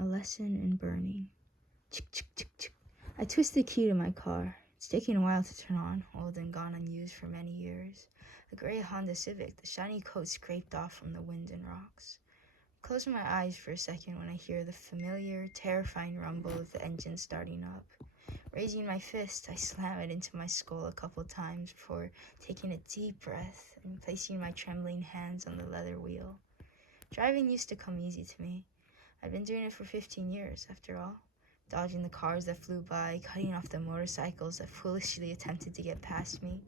A lesson in burning. I twist the key to my car. It's taking a while to turn on, old and gone unused for many years. A gray Honda Civic, the shiny coat scraped off from the wind and rocks. Close my eyes for a second when I hear the familiar, terrifying rumble of the engine starting up. Raising my fist, I slam it into my skull a couple times before taking a deep breath and placing my trembling hands on the leather wheel. Driving used to come easy to me. I'd been doing it for 15 years, after all. Dodging the cars that flew by, cutting off the motorcycles that foolishly attempted to get past me.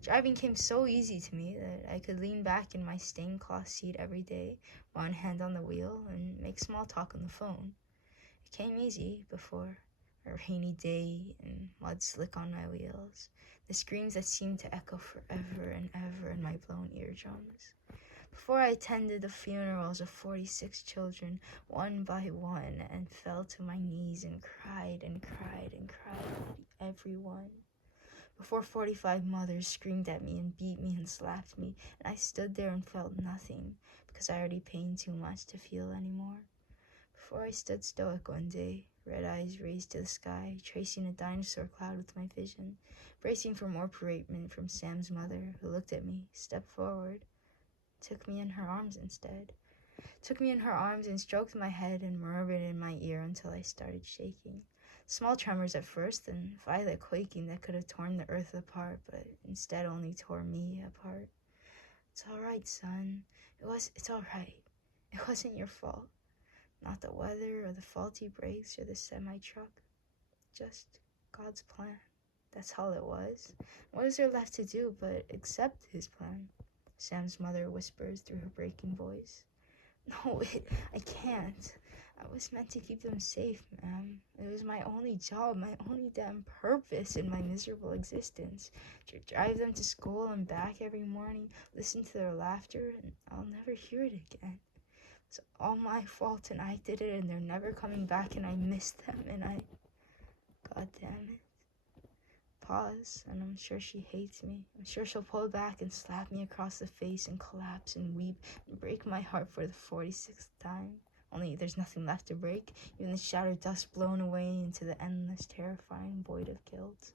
Driving came so easy to me that I could lean back in my stained cloth seat every day, one hand on the wheel, and make small talk on the phone. It came easy before a rainy day and mud slick on my wheels, the screams that seemed to echo forever and ever in my blown eardrums. Before I attended the funerals of 46 children, one by one, and fell to my knees and cried and cried and cried at everyone. Before 45 mothers screamed at me and beat me and slapped me, and I stood there and felt nothing, because I already pained too much to feel anymore. Before I stood stoic one day, red eyes raised to the sky, tracing a dinosaur cloud with my vision, bracing for more beratement from Sam's mother, who looked at me, stepped forward, took me in her arms instead. Took me in her arms and stroked my head and murmured in my ear until I started shaking. Small tremors at first, then violent quaking that could have torn the earth apart, but instead only tore me apart. It's all right, son. It's all right. It wasn't your fault. Not the weather or the faulty brakes or the semi-truck. Just God's plan. That's all it was. What is there left to do but accept his plan? Sam's mother whispers through her breaking voice. No, I can't. I was meant to keep them safe, ma'am. It was my only job, my only damn purpose in my miserable existence. To drive them to school and back every morning, listen to their laughter, and I'll never hear it again. It's all my fault, and I did it, and they're never coming back, and I miss them, and God damn it. Pause, and I'm sure she hates me. I'm sure she'll pull back and slap me across the face and collapse and weep and break my heart for the 46th time. Only there's nothing left to break, even the shattered dust blown away into the endless, terrifying void of guilt.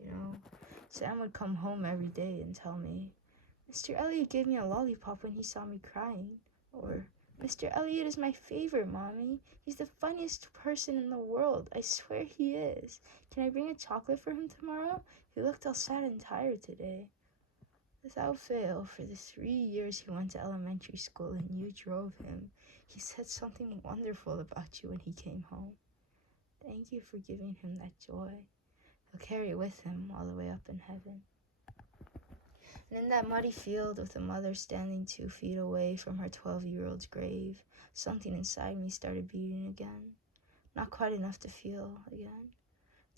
You know, Sam would come home every day and tell me, Mr. Elliot gave me a lollipop when he saw me crying. Or, Mr. Elliot is my favorite, Mommy. He's the funniest person in the world. I swear he is. Can I bring a chocolate for him tomorrow? He looked all sad and tired today. Without fail, for the 3 years he went to elementary school and you drove him, he said something wonderful about you when he came home. Thank you for giving him that joy. He'll carry it with him all the way up in heaven. And in that muddy field with a mother standing 2 feet away from her 12-year-old's grave, something inside me started beating again. Not quite enough to feel again.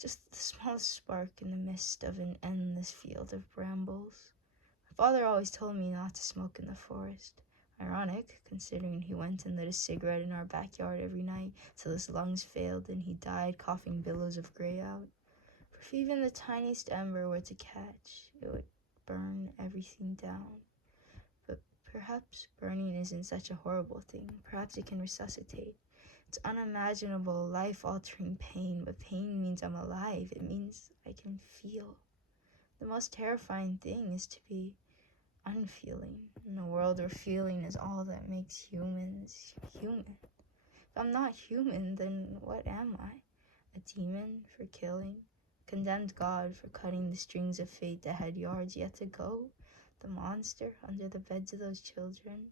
Just the smallest spark in the midst of an endless field of brambles. My father always told me not to smoke in the forest. Ironic, considering he went and lit a cigarette in our backyard every night till his lungs failed and he died coughing billows of gray out. For if even the tiniest ember were to catch, it would burn everything down. But perhaps burning isn't such a horrible thing. Perhaps it can resuscitate. It's unimaginable, life-altering pain, but pain means I'm alive. It means I can feel. The most terrifying thing is to be unfeeling in a world where feeling is all that makes humans human. If I'm not human, then what am I? A demon for killing? Condemned God for cutting the strings of fate that had yards yet to go? The monster under the beds of those children?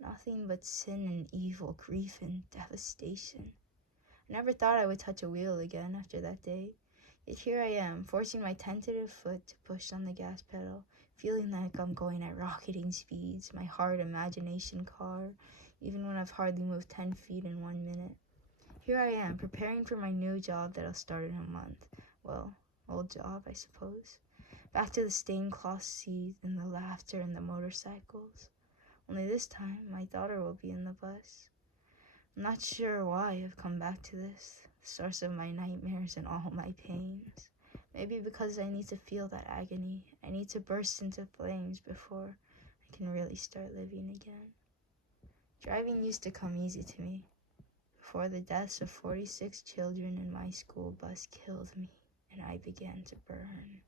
Nothing but sin and evil, grief and devastation. I never thought I would touch a wheel again after that day. Yet here I am, forcing my tentative foot to push on the gas pedal, feeling like I'm going at rocketing speeds, my hard imagination car, even when I've hardly moved 10 feet in 1 minute. Here I am, preparing for my new job that'll start in a month. Well, old job, I suppose. Back to the stained cloth seat and the laughter and the motorcycles. Only this time, my daughter will be in the bus. I'm not sure why I've come back to this, the source of my nightmares and all my pains. Maybe because I need to feel that agony. I need to burst into flames before I can really start living again. Driving used to come easy to me. before the deaths of 46 children in my school bus killed me and I began to burn.